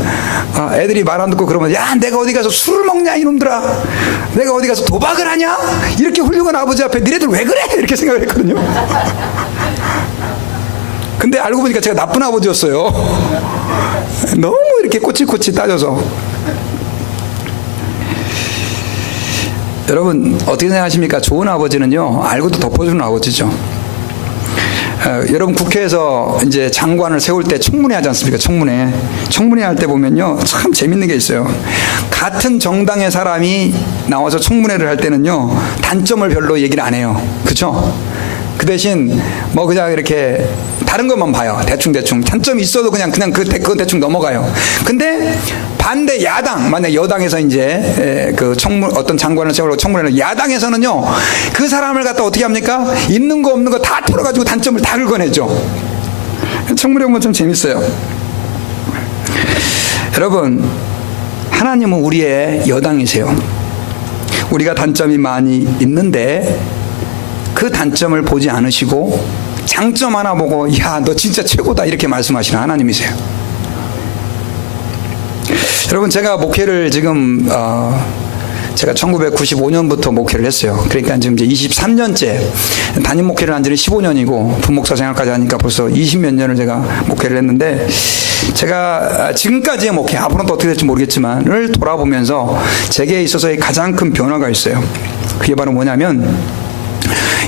애들이 말 안 듣고 그러면, 야, 내가 어디 가서 술을 먹냐 이놈들아, 내가 어디 가서 도박을 하냐, 이렇게 훌륭한 아버지 앞에 니네들 왜 그래, 이렇게 생각을 했거든요. 근데 알고 보니까 제가 나쁜 아버지였어요. 너무 이렇게 꼬치꼬치 따져서. 여러분, 어떻게 생각하십니까? 좋은 아버지는요, 알고도 덮어주는 아버지죠. 여러분, 국회에서 이제 장관을 세울 때 청문회 하지 않습니까? 청문회 할 때 보면요, 참 재밌는 게 있어요. 같은 정당의 사람이 나와서 청문회를 할 때는요, 단점을 별로 얘기를 안 해요. 그렇죠? 그 대신 뭐 그냥 이렇게 다른 것만 봐요. 대충 단점이 있어도 그건 대충 넘어가요. 근데 반대 야당, 만약 여당에서 이제 어떤 장관을 세우려고 청문회를, 야당에서는요, 그 사람을 갖다 어떻게 합니까? 있는 거 없는 거 다 털어가지고 단점을 다 긁어내죠. 청문회 보면 좀 재밌어요. 여러분, 하나님은 우리의 여당이세요. 우리가 단점이 많이 있는데 그 단점을 보지 않으시고 장점 하나 보고, 야, 너 진짜 최고다, 이렇게 말씀하시는 하나님이세요. 여러분, 제가 목회를 지금 제가 1995년부터 목회를 했어요. 그러니까 지금 이제 23년째, 담임 목회를 한 지는 15년이고 부목사 생활까지 하니까 벌써 20몇 년을 제가 목회를 했는데, 제가 지금까지의 목회, 앞으로는 또 어떻게 될지 모르겠지만을 돌아보면서 제게 있어서의 가장 큰 변화가 있어요. 그게 바로 뭐냐면,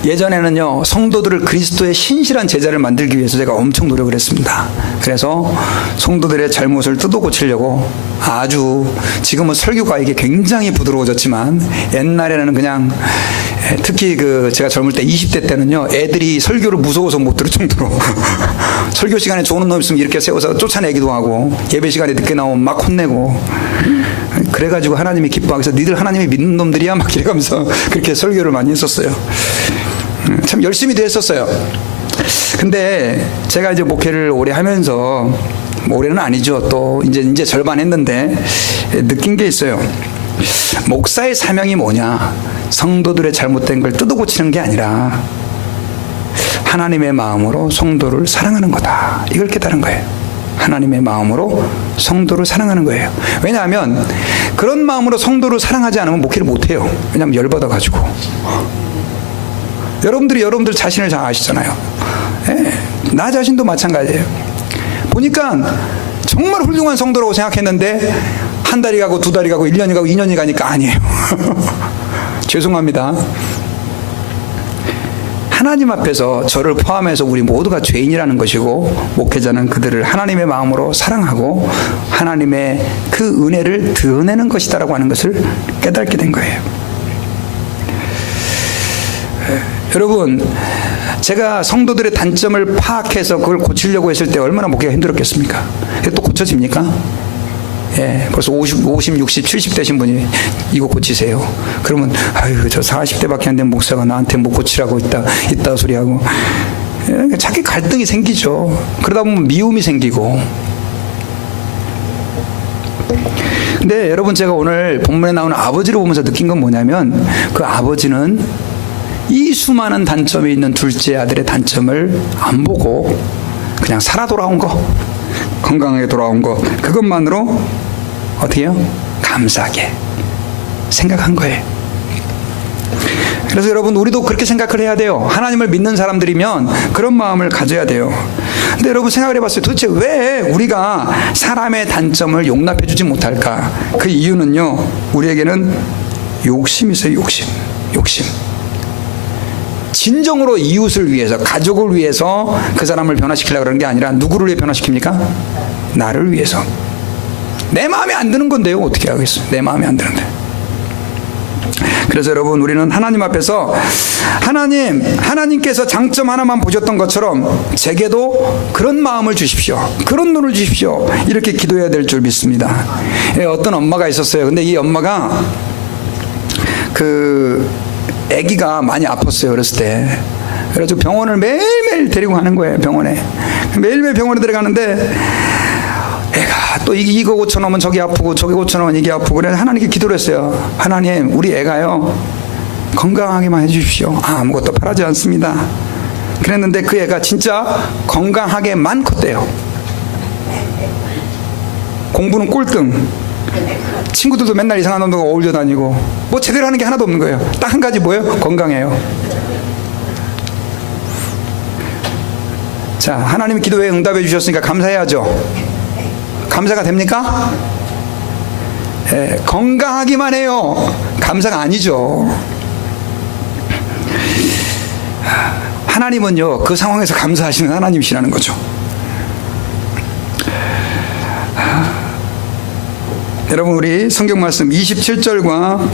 예전에는요, 성도들을 그리스도의 신실한 제자를 만들기 위해서 제가 엄청 노력을 했습니다. 그래서 성도들의 잘못을 뜯어 고치려고 아주, 지금은 설교가 이게 굉장히 부드러워졌지만 옛날에는 그냥, 특히 제가 젊을 때 20대 때는요, 애들이 설교를 무서워서 못 들을 정도로 설교 시간에 좋은 놈 있으면 이렇게 세워서 쫓아내기도 하고, 예배 시간에 늦게 나오면 막 혼내고, 그래가지고 하나님이 기뻐하셔서 니들 하나님이 믿는 놈들이야 막 이래가면서 그렇게 설교를 많이 했었어요. 참 열심히도 했었어요. 근데 제가 이제 목회를 오래 하면서, 올해는 아니죠, 또 이제 절반 했는데 느낀 게 있어요. 목사의 사명이 뭐냐? 성도들의 잘못된 걸 뜯어 고치는 게 아니라 하나님의 마음으로 성도를 사랑하는 거다, 이걸 깨달은 거예요. 하나님의 마음으로 성도를 사랑하는 거예요. 왜냐하면 그런 마음으로 성도를 사랑하지 않으면 목회를 못해요. 왜냐하면 열받아가지고. 여러분들 자신을 잘 아시잖아요. 나 자신도 마찬가지예요. 보니까 정말 훌륭한 성도라고 생각했는데 한 달이 가고 두 달이 가고 1년이 가고 2년이 가니까 아니에요. 죄송합니다. 하나님 앞에서 저를 포함해서 우리 모두가 죄인이라는 것이고, 목회자는 그들을 하나님의 마음으로 사랑하고 하나님의 그 은혜를 드러내는 것이다라고 하는 것을 깨닫게 된 거예요. 여러분, 제가 성도들의 단점을 파악해서 그걸 고치려고 했을 때 얼마나 목회가 힘들었겠습니까? 또 고쳐집니까? 벌써 50, 60, 70 되신 분이 이거 고치세요. 그러면 아유, 저 40대밖에 안 된 목사가 나한테 뭐 고치라고 있다 소리하고, 자기 갈등이 생기죠. 그러다 보면 미움이 생기고. 근데 여러분, 제가 오늘 본문에 나오는 아버지를 보면서 느낀 건 뭐냐면, 그 아버지는 이 수많은 단점이 있는 둘째 아들의 단점을 안 보고 그냥 살아 돌아온 거, 건강하게 돌아온 거, 그것만으로 어떻게 해요? 감사하게 생각한 거예요. 그래서 여러분, 우리도 그렇게 생각을 해야 돼요. 하나님을 믿는 사람들이면 그런 마음을 가져야 돼요. 근데 여러분, 생각을 해봤어요. 도대체 왜 우리가 사람의 단점을 용납해 주지 못할까? 그 이유는요, 우리에게는 욕심이 있어요. 욕심. 진정으로 이웃을 위해서, 가족을 위해서 그 사람을 변화시키려고 그러는 게 아니라 누구를 위해 변화시킵니까? 나를 위해서. 내 마음에 안 드는 건데요, 어떻게 하겠어요? 내 마음에 안 드는데. 그래서 여러분, 우리는 하나님 앞에서 하나님께서 장점 하나만 보셨던 것처럼 제게도 그런 마음을 주십시오, 그런 눈을 주십시오, 이렇게 기도해야 될 줄 믿습니다. 어떤 엄마가 있었어요. 근데 이 엄마가 아기가 많이 아팠어요, 어렸을 때. 그래가지고 병원을 매일매일 데리고 가는 거예요, 병원에. 매일매일 병원에 들어가는데 애가 또 이거 고쳐놓으면 저기 아프고 저기 고쳐놓으면 이게 아프고. 그래서 하나님께 기도를 했어요. 하나님, 우리 애가요 건강하게만 해주십시오. 아무것도 바라지 않습니다. 그랬는데 그 애가 진짜 건강하게만 컸대요. 공부는 꼴등, 친구들도 맨날 이상한 놈들과 어울려 다니고, 뭐 제대로 하는 게 하나도 없는 거예요. 딱 한 가지, 뭐예요? 건강해요. 자, 하나님 기도에 응답해 주셨으니까 감사해야죠. 감사가 됩니까? 건강하기만 해요. 감사가 아니죠. 하나님은요, 그 상황에서 감사하시는 하나님이시라는 거죠. 여러분, 우리 성경 말씀 27절과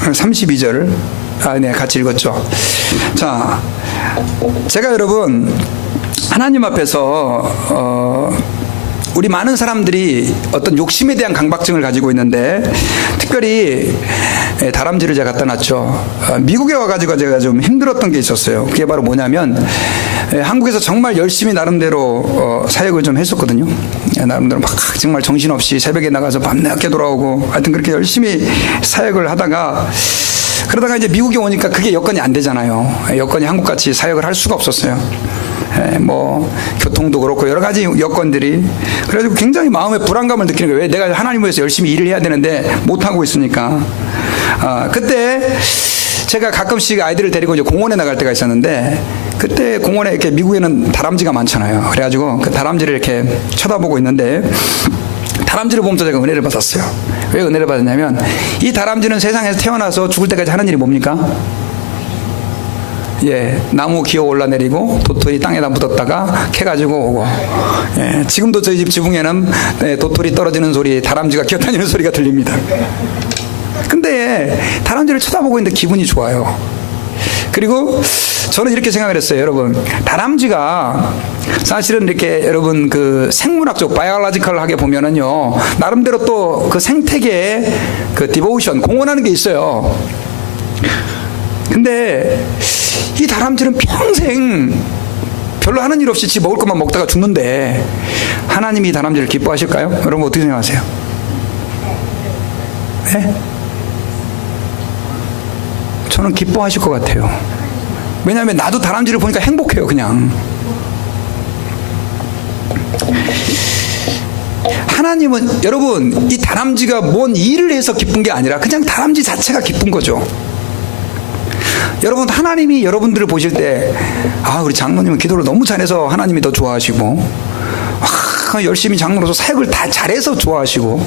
32절 같이 읽었죠. 자, 제가 여러분, 하나님 앞에서 우리 많은 사람들이 어떤 욕심에 대한 강박증을 가지고 있는데, 특별히 다람쥐를 제가 갖다 놨죠. 미국에 와가지고 제가 좀 힘들었던 게 있었어요. 그게 바로 뭐냐면, 한국에서 정말 열심히 나름대로 사역을 좀 했었거든요. 나름대로 막 정말 정신없이 새벽에 나가서 밤늦게 돌아오고, 하여튼 그렇게 열심히 사역을 하다가, 그러다가 이제 미국에 오니까 그게 여건이 안 되잖아요. 여건이 한국같이 사역을 할 수가 없었어요. 뭐 교통도 그렇고 여러 가지 여건들이, 그래가지고 굉장히 마음의 불안감을 느끼는 거예요. 왜 내가 하나님을 위해서 열심히 일을 해야 되는데 못하고 있으니까. 그때 제가 가끔씩 아이들을 데리고 이제 공원에 나갈 때가 있었는데, 그때 공원에 이렇게 미국에는 다람쥐가 많잖아요. 그래가지고 그 다람쥐를 이렇게 쳐다보고 있는데, 다람쥐를 보면서 제가 은혜를 받았어요. 왜 은혜를 받았냐면, 이 다람쥐는 세상에서 태어나서 죽을 때까지 하는 일이 뭡니까? 나무 기어 올라내리고 도토리 땅에다 묻었다가 캐가지고 오고, 지금도 저희 집 지붕에는 도토리 떨어지는 소리, 다람쥐가 기어다니는 소리가 들립니다. 근데 다람쥐를 쳐다보고 있는데 기분이 좋아요. 그리고 저는 이렇게 생각을 했어요. 여러분, 다람쥐가 사실은 이렇게 여러분 그 생물학적 바이올로지컬하게 보면은요, 나름대로 또 그 생태계에 그 디보션, 공헌하는 게 있어요. 근데 이 다람쥐는 평생 별로 하는 일 없이 지 먹을 것만 먹다가 죽는데, 하나님이 이 다람쥐를 기뻐하실까요? 여러분 어떻게 생각하세요? 네? 저는 기뻐하실 것 같아요. 왜냐하면 나도 다람쥐를 보니까 행복해요. 그냥 하나님은, 여러분, 이 다람쥐가 뭔 일을 해서 기쁜 게 아니라 그냥 다람쥐 자체가 기쁜 거죠. 여러분, 하나님이 여러분들을 보실 때, 우리 장로님은 기도를 너무 잘해서 하나님이 더 좋아하시고, 열심히 장로로서 사역을 다 잘해서 좋아하시고,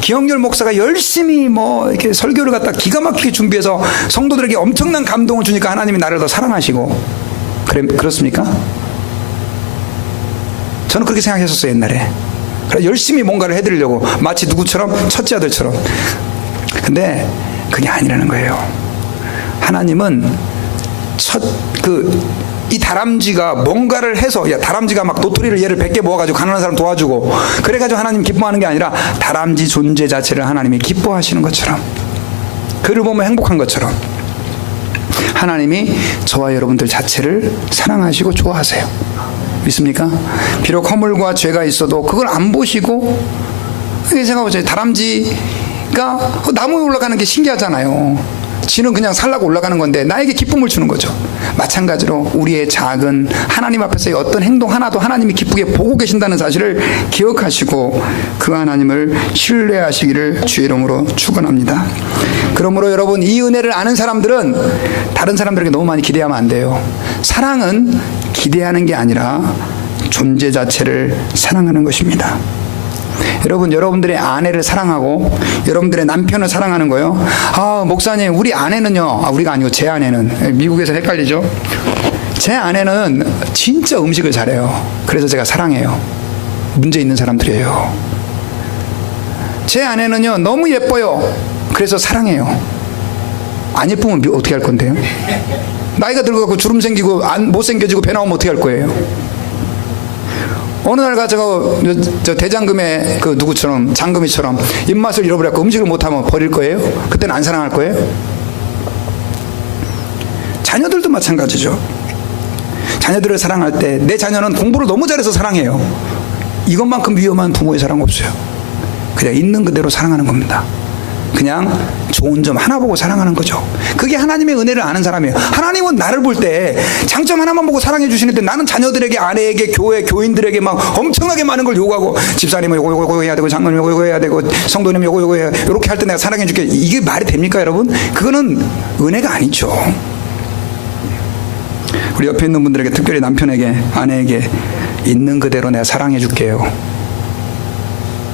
기영렬 목사가 열심히 뭐 이렇게 설교를 갖다 기가 막히게 준비해서 성도들에게 엄청난 감동을 주니까 하나님이 나를 더 사랑하시고, 그렇습니까? 저는 그렇게 생각했었어요, 옛날에. 그래서 열심히 뭔가를 해드리려고, 마치 누구처럼? 첫째 아들처럼. 근데 그게 아니라는 거예요. 하나님은 이 다람쥐가 뭔가를 해서, 다람쥐가 막 도토리를 얘를 100개 모아가지고 가난한 사람 도와주고 그래가지고 하나님 기뻐하는 게 아니라, 다람쥐 존재 자체를 하나님이 기뻐하시는 것처럼, 그를 보면 행복한 것처럼 하나님이 저와 여러분들 자체를 사랑하시고 좋아하세요. 믿습니까? 비록 허물과 죄가 있어도 그걸 안 보시고, 이게 생각해보세요. 다람쥐가 나무에 올라가는 게 신기하잖아요. 지는 그냥 살라고 올라가는 건데 나에게 기쁨을 주는 거죠. 마찬가지로 우리의 작은 하나님 앞에서의 어떤 행동 하나도 하나님이 기쁘게 보고 계신다는 사실을 기억하시고 그 하나님을 신뢰하시기를 주의 이름으로 축원합니다. 그러므로 여러분, 이 은혜를 아는 사람들은 다른 사람들에게 너무 많이 기대하면 안 돼요. 사랑은 기대하는 게 아니라 존재 자체를 사랑하는 것입니다. 여러분, 여러분들의 아내를 사랑하고 여러분들의 남편을 사랑하는 거요. 목사님, 우리 아내는요, 우리가 아니고 제 아내는, 미국에서 헷갈리죠? 제 아내는 진짜 음식을 잘해요. 그래서 제가 사랑해요. 문제 있는 사람들이에요. 제 아내는요, 너무 예뻐요. 그래서 사랑해요. 안 예쁘면 어떻게 할 건데요? 나이가 들어가고 주름 생기고 못생겨지고 배 나오면 어떻게 할 거예요? 어느 날 가서 저 대장금의 그 누구처럼, 장금이처럼 입맛을 잃어버렸고 음식을 못하면 버릴 거예요? 그때는 안 사랑할 거예요? 자녀들도 마찬가지죠. 자녀들을 사랑할 때, 내 자녀는 공부를 너무 잘해서 사랑해요. 이것만큼 위험한 부모의 사랑 없어요. 그냥 있는 그대로 사랑하는 겁니다. 그냥 좋은 점 하나 보고 사랑하는 거죠. 그게 하나님의 은혜를 아는 사람이에요. 하나님은 나를 볼 때 장점 하나만 보고 사랑해 주시는데, 나는 자녀들에게, 아내에게, 교회, 교인들에게 막 엄청나게 많은 걸 요구하고, 집사님은 요거 해야 되고, 장로님 요거 해야 되고, 성도님 요거 해야, 이렇게 할 때 내가 사랑해 줄게. 이게 말이 됩니까, 여러분? 그거는 은혜가 아니죠. 우리 옆에 있는 분들에게, 특별히 남편에게, 아내에게, 있는 그대로 내가 사랑해 줄게요.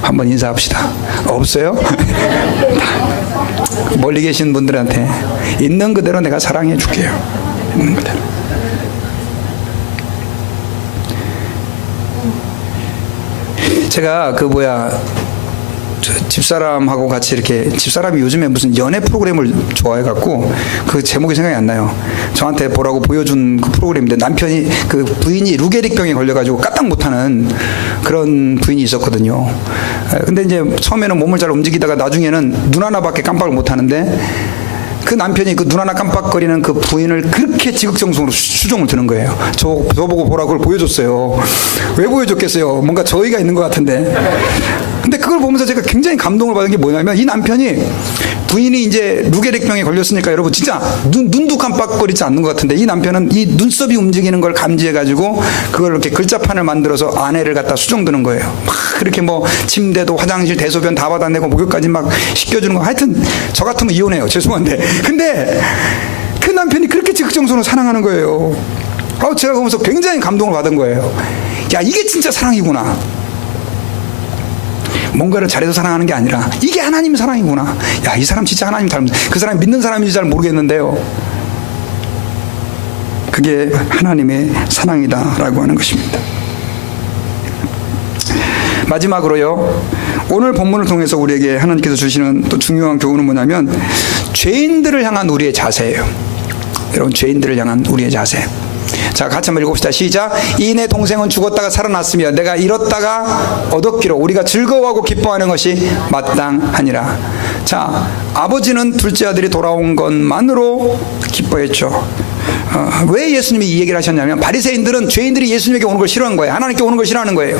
한번 인사합시다. 없어요? 멀리 계신 분들한테 있는 그대로 내가 사랑해 줄게요. 있는 그대로. 제가 집사람하고 같이 이렇게, 집사람이 요즘에 무슨 연애 프로그램을 좋아해갖고 그 제목이 생각이 안 나요. 저한테 보라고 보여준 그 프로그램인데, 남편이, 그 부인이 루게릭병에 걸려가지고 까딱 못하는 그런 부인이 있었거든요. 근데 이제 처음에는 몸을 잘 움직이다가 나중에는 눈 하나밖에 깜빡을 못하는데, 그 남편이 그 눈 하나 깜빡거리는 그 부인을 그렇게 지극정성으로 수종을 드는 거예요. 저보고 보라고 그걸 보여줬어요. 왜 보여줬겠어요? 뭔가 저희가 있는 것 같은데. 근데 그걸 보면서 제가 굉장히 감동을 받은 게 뭐냐면, 이 남편이 부인이 이제 루게릭병에 걸렸으니까 여러분 진짜 눈도 깜빡거리지 않는 것 같은데, 이 남편은 이 눈썹이 움직이는 걸 감지해가지고 그걸 이렇게 글자판을 만들어서 아내를 갖다 수정드는 거예요. 막 그렇게 뭐 침대도 화장실 대소변 다 받아내고 목욕까지 막 씻겨주는 거. 하여튼 저 같으면 이혼해요. 죄송한데. 근데 그 남편이 그렇게 적극적으로 사랑하는 거예요. 제가 보면서 굉장히 감동을 받은 거예요. 야, 이게 진짜 사랑이구나. 뭔가를 잘해서 사랑하는 게 아니라 이게 하나님 사랑이구나. 야, 이 사람 진짜 하나님 닮은, 그 사람이 믿는 사람인지 잘 모르겠는데요, 그게 하나님의 사랑이다라고 하는 것입니다. 마지막으로요, 오늘 본문을 통해서 우리에게 하나님께서 주시는 또 중요한 교훈은 뭐냐면, 죄인들을 향한 우리의 자세예요. 여러분, 죄인들을 향한 우리의 자세. 자, 같이 한번 읽읍시다. 시작. 이 내 동생은 죽었다가 살아났으며 내가 잃었다가 얻었기로 우리가 즐거워하고 기뻐하는 것이 마땅하니라. 자, 아버지는 둘째 아들이 돌아온 것만으로 기뻐했죠. 왜 예수님이 이 얘기를 하셨냐면, 바리새인들은 죄인들이 예수님에게 오는 걸 싫어한 거예요. 하나님께 오는 걸 싫어하는 거예요.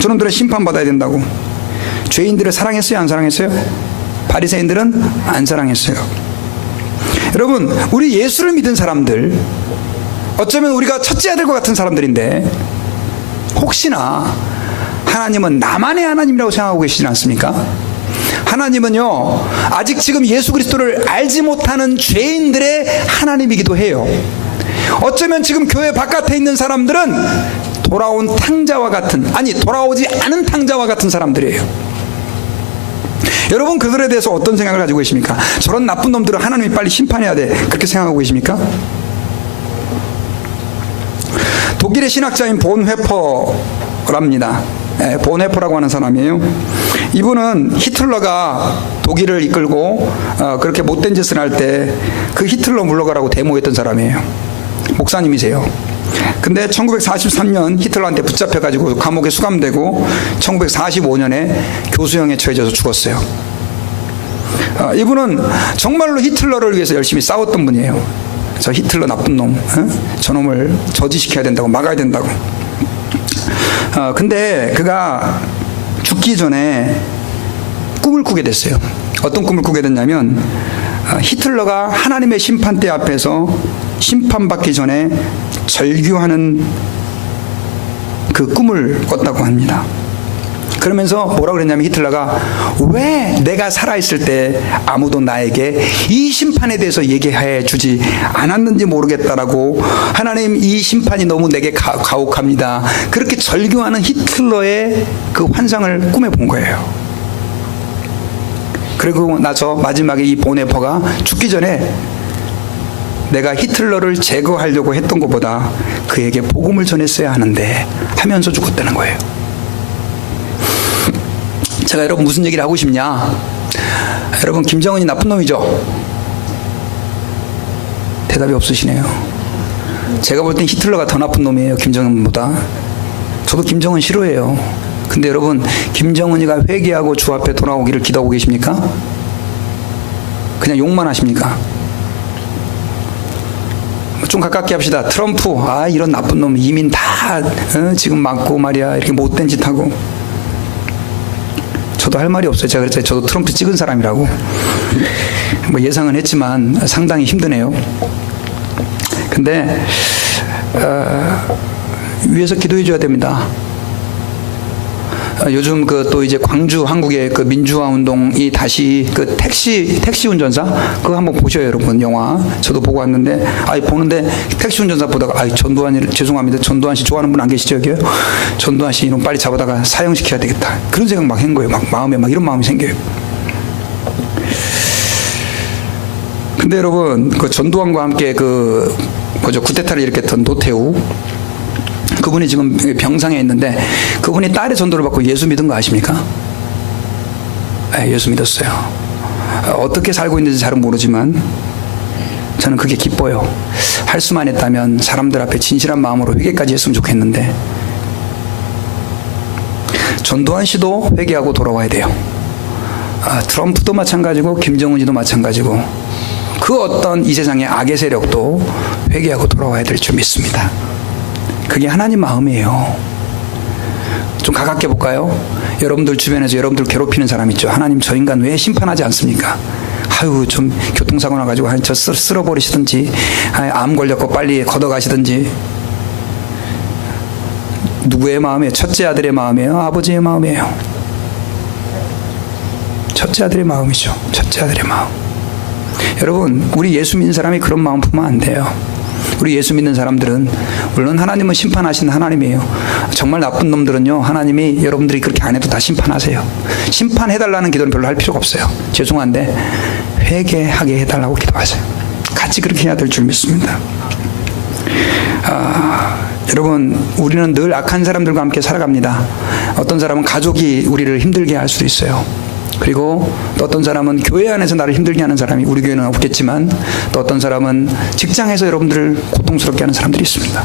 저놈들은 심판받아야 된다고. 죄인들을 사랑했어요, 안 사랑했어요? 바리새인들은 안 사랑했어요. 여러분, 우리 예수를 믿은 사람들, 어쩌면 우리가 첫째 아들과 같은 사람들인데, 혹시나 하나님은 나만의 하나님이라고 생각하고 계시지 않습니까? 하나님은요, 아직 지금 예수 그리스도를 알지 못하는 죄인들의 하나님이기도 해요. 어쩌면 지금 교회 바깥에 있는 사람들은 돌아온 탕자와 같은, 아니 돌아오지 않은 탕자와 같은 사람들이에요. 여러분, 그들에 대해서 어떤 생각을 가지고 계십니까? 저런 나쁜 놈들은 하나님이 빨리 심판해야 돼, 그렇게 생각하고 계십니까? 독일의 신학자인 본회퍼랍니다. 본회퍼라고 하는 사람이에요. 이분은 히틀러가 독일을 이끌고 그렇게 못된 짓을 할 때 그 히틀러 물러가라고 데모했던 사람이에요. 목사님이세요. 근데 1943년 히틀러한테 붙잡혀가지고 감옥에 수감되고 1945년에 교수형에 처해져서 죽었어요. 이분은 정말로 히틀러를 위해서 열심히 싸웠던 분이에요. 저 히틀러 나쁜 놈, 저놈을 저지시켜야 된다고, 막아야 된다고. 근데 그가 죽기 전에 꿈을 꾸게 됐어요. 어떤 꿈을 꾸게 됐냐면, 히틀러가 하나님의 심판대 앞에서 심판받기 전에 절규하는 그 꿈을 꿨다고 합니다. 그러면서 뭐라고 그랬냐면, 히틀러가 왜 내가 살아있을 때 아무도 나에게 이 심판에 대해서 얘기해 주지 않았는지 모르겠다라고, 하나님 이 심판이 너무 내게 가혹합니다, 그렇게 절규하는 히틀러의 그 환상을 꿈에 본 거예요. 그리고 나서 마지막에 이 본회퍼가 죽기 전에 내가 히틀러를 제거하려고 했던 것보다 그에게 복음을 전했어야 하는데 하면서 죽었다는 거예요. 제가 여러분 무슨 얘기를 하고 싶냐? 여러분, 김정은이 나쁜 놈이죠? 대답이 없으시네요. 제가 볼 땐 히틀러가 더 나쁜 놈이에요, 김정은보다. 저도 김정은 싫어해요. 근데 여러분, 김정은이가 회개하고 주 앞에 돌아오기를 기도하고 계십니까? 그냥 욕만 하십니까? 좀 가깝게 합시다. 트럼프, 이런 나쁜 놈, 이민 다 지금 맞고 말이야, 이렇게 못된 짓 하고. 저도 할 말이 없어요. 제가 그랬잖아요. 저도 트럼프 찍은 사람이라고. 뭐 예상은 했지만 상당히 힘드네요. 근데 위에서 기도해 줘야 됩니다. 요즘 또 이제 광주, 한국의 그 민주화 운동이 다시 그 택시 운전사 그거 한번 보셔요, 여러분. 영화 저도 보고 왔는데, 보는데 택시 운전사 보다가 전두환이, 죄송합니다, 전두환 씨 좋아하는 분 안 계시죠, 여기요? 전두환 씨 이놈 빨리 잡아다가 사형시켜야 되겠다, 그런 생각 막 한 거예요. 막 마음에 막 이런 마음이 생겨요. 근데 여러분, 그 전두환과 함께 쿠데타를 일으켰던 노태우, 그분이 지금 병상에 있는데, 그분이 딸의 전도를 받고 예수 믿은 거 아십니까? 예수 믿었어요. 어떻게 살고 있는지 잘은 모르지만 저는 그게 기뻐요. 할 수만 했다면 사람들 앞에 진실한 마음으로 회개까지 했으면 좋겠는데, 전두환 씨도 회개하고 돌아와야 돼요. 트럼프도 마찬가지고 김정은이도 마찬가지고 그 어떤 이 세상의 악의 세력도 회개하고 돌아와야 될 줄 믿습니다. 그게 하나님 마음이에요. 좀 가깝게 볼까요? 여러분들 주변에서 여러분들 괴롭히는 사람 있죠. 하나님 저 인간 왜 심판하지 않습니까? 아유 좀 교통사고 나가지고 저 쓸어버리시든지 암 걸렸고 빨리 걷어가시든지. 누구의 마음이에요? 첫째 아들의 마음이에요? 아버지의 마음이에요? 첫째 아들의 마음이죠. 첫째 아들의 마음. 여러분 우리 예수 믿는 사람이 그런 마음 품으면 안 돼요. 우리 예수 믿는 사람들은 물론 하나님은 심판하신 하나님이에요. 정말 나쁜 놈들은요 하나님이 여러분들이 그렇게 안 해도 다 심판하세요. 심판해달라는 기도는 별로 할 필요가 없어요. 죄송한데 회개하게 해달라고 기도하세요. 같이 그렇게 해야 될 줄 믿습니다. 여러분 우리는 늘 악한 사람들과 함께 살아갑니다. 어떤 사람은 가족이 우리를 힘들게 할 수도 있어요. 그리고 또 어떤 사람은 교회 안에서 나를 힘들게 하는 사람이, 우리 교회는 없겠지만 또 어떤 사람은 직장에서 여러분들을 고통스럽게 하는 사람들이 있습니다.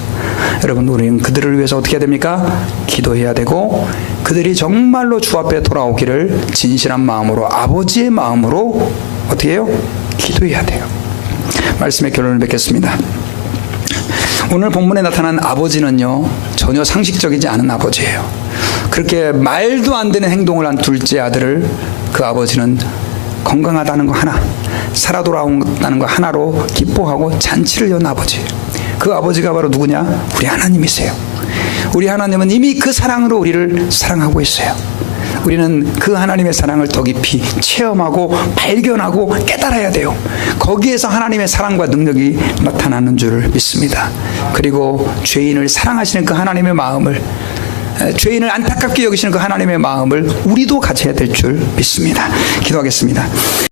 여러분 우리는 그들을 위해서 어떻게 해야 됩니까? 기도해야 되고 그들이 정말로 주 앞에 돌아오기를 진실한 마음으로, 아버지의 마음으로 어떻게 해요? 기도해야 돼요. 말씀의 결론을 맺겠습니다. 오늘 본문에 나타난 아버지는요 전혀 상식적이지 않은 아버지예요. 그렇게 말도 안 되는 행동을 한 둘째 아들을 그 아버지는 건강하다는 거 하나, 살아 돌아온다는 거 하나로 기뻐하고 잔치를 연 아버지. 그 아버지가 바로 누구냐? 우리 하나님이세요. 우리 하나님은 이미 그 사랑으로 우리를 사랑하고 있어요. 우리는 그 하나님의 사랑을 더 깊이 체험하고 발견하고 깨달아야 돼요. 거기에서 하나님의 사랑과 능력이 나타나는 줄 믿습니다. 그리고 죄인을 사랑하시는 그 하나님의 마음을, 죄인을 안타깝게 여기시는 그 하나님의 마음을 우리도 가져야 될 줄 믿습니다. 기도하겠습니다.